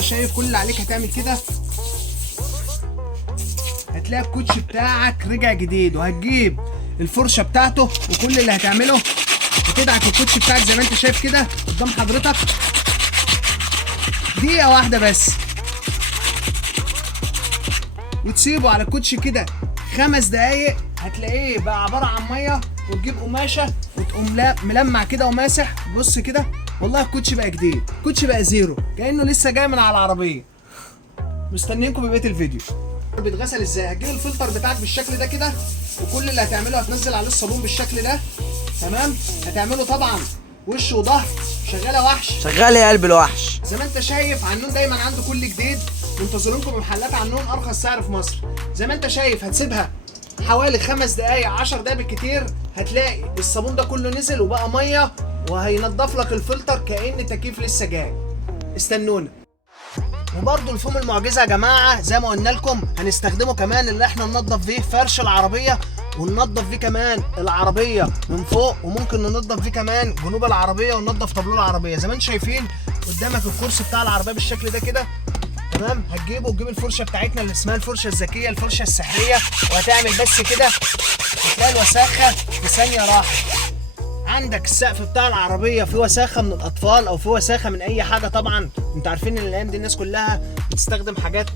شايف كل اللي عليك هتعمل كده، هتلاقي الكوتش بتاعك رجع جديد، وهتجيب الفرشه بتاعته، وكل اللي هتعمله هتدعك الكوتش بتاعك زي ما انت شايف كده قدام حضرتك دقيقه واحده بس، وتسيبه على الكوتش كده 5 دقايق، هتلاقيه بقى عباره عن ميه، وتجيب قماشه وتقوم ملمع كده وماسح. بص كده والله الكوتش بقى جديد، الكوتش بقى زيرو كانه لسه جاي من على العربيه. مستنيينكم ببقيه الفيديو. بيتغسل ازاي؟ هتجيب الفلتر بتاعك بالشكل ده كده، وكل اللي هتعمله هتنزل عليه الصابون بالشكل ده، تمام؟ هتعمله طبعا وش وظهر، شغاله وحش، شغاله يا قلب الوحش. زي ما انت شايف عنون دايما عنده كل جديد، منتظرينكم بمحلات عنون ارخص سعر في مصر. زي ما انت شايف هتسيبها حوالي 5 دقايق 10 دقايق بالكتير، هتلاقي الصابون ده كله نزل وبقى ميه، وهينضف لك الفلتر كأن تكييف لسه جاي. استنونا. وبرده الفوم المعجزه يا جماعه زي ما قلنا لكم هنستخدمه كمان اللي احنا ننضف فيه فرش العربيه، وننضف فيه كمان العربيه من فوق، وممكن ننضف فيه كمان جنوب العربيه، وننضف طابلوه العربيه. زي ما انتم شايفين قدامك الكرسي بتاع العربيه بالشكل ده كده، تمام؟ هتجيبه وتجيب الفرشه بتاعتنا اللي اسمها الفرشه الذكيه، الفرشه السحريه، وهتعمل بس كده هتلاقي الوساخه في ثانيه راحت. عندك السقف بتاع العربيه فيه وساخه من الاطفال او فيه وساخه من اي حاجه، طبعا انتوا عارفين ان الايام دي الناس كلها بتستخدم حاجات.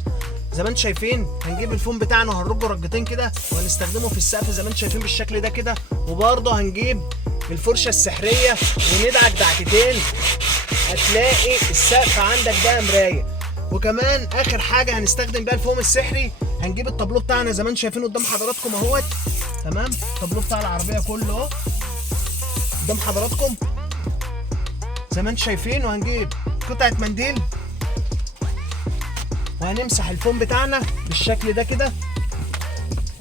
زي ما انتم شايفين هنجيب الفوم بتاعنا وهنرجه رجتين كده، وهنستخدمه في السقف زي ما انتم شايفين بالشكل ده كده، وبرضه هنجيب الفرشه السحريه وندعك دعكتين، هتلاقي السقف عندك بقى مرايه. وكمان اخر حاجه هنستخدم بيها الفوم السحري، هنجيب الطابلوه بتاعنا زي ما انتم شايفين قدام حضراتكم اهوت، تمام؟ الطابلوه بتاع العربيه كله اهو قدام حضراتكم زي ما انتم شايفين، وهنجيب قطعه منديل وهنمسح الفوم بتاعنا بالشكل ده كده،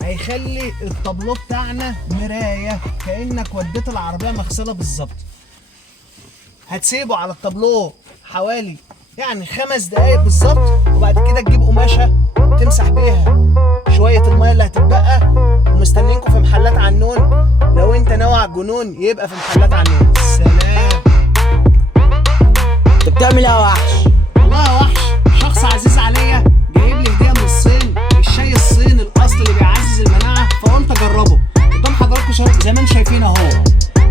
هيخلي الطابلوه بتاعنا مرايه كانك وديت العربيه مغسله بالظبط. هتسيبه على الطابلوه حوالي يعني 5 دقايق بالظبط، وبعد كده تجيب قماشه تمسح بيها شويه الميه اللي هتتبقى. ومستنيينكم في محلات عنون، لو انت ناوي على الجنون يبقى في محلات عنون. سلام. انت بتعمل ايه يا وحش؟ والله يا وحش شخص عزيز عليا جايب لي هديه من الصين، الشاي الصيني الاصل اللي بيعزز المناعه، فقلت اجربه قدام حضراتكم زي ما انتم شايفين اهو.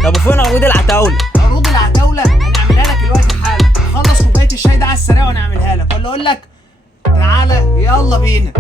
طب وفين عروض العتاوله؟ عروض العتاوله هنعملها لك دلوقتي حالا، خلص كوبايه الشاي ده على السريع ونعملها لك، ولا اقول لك تعالى يلا بينا.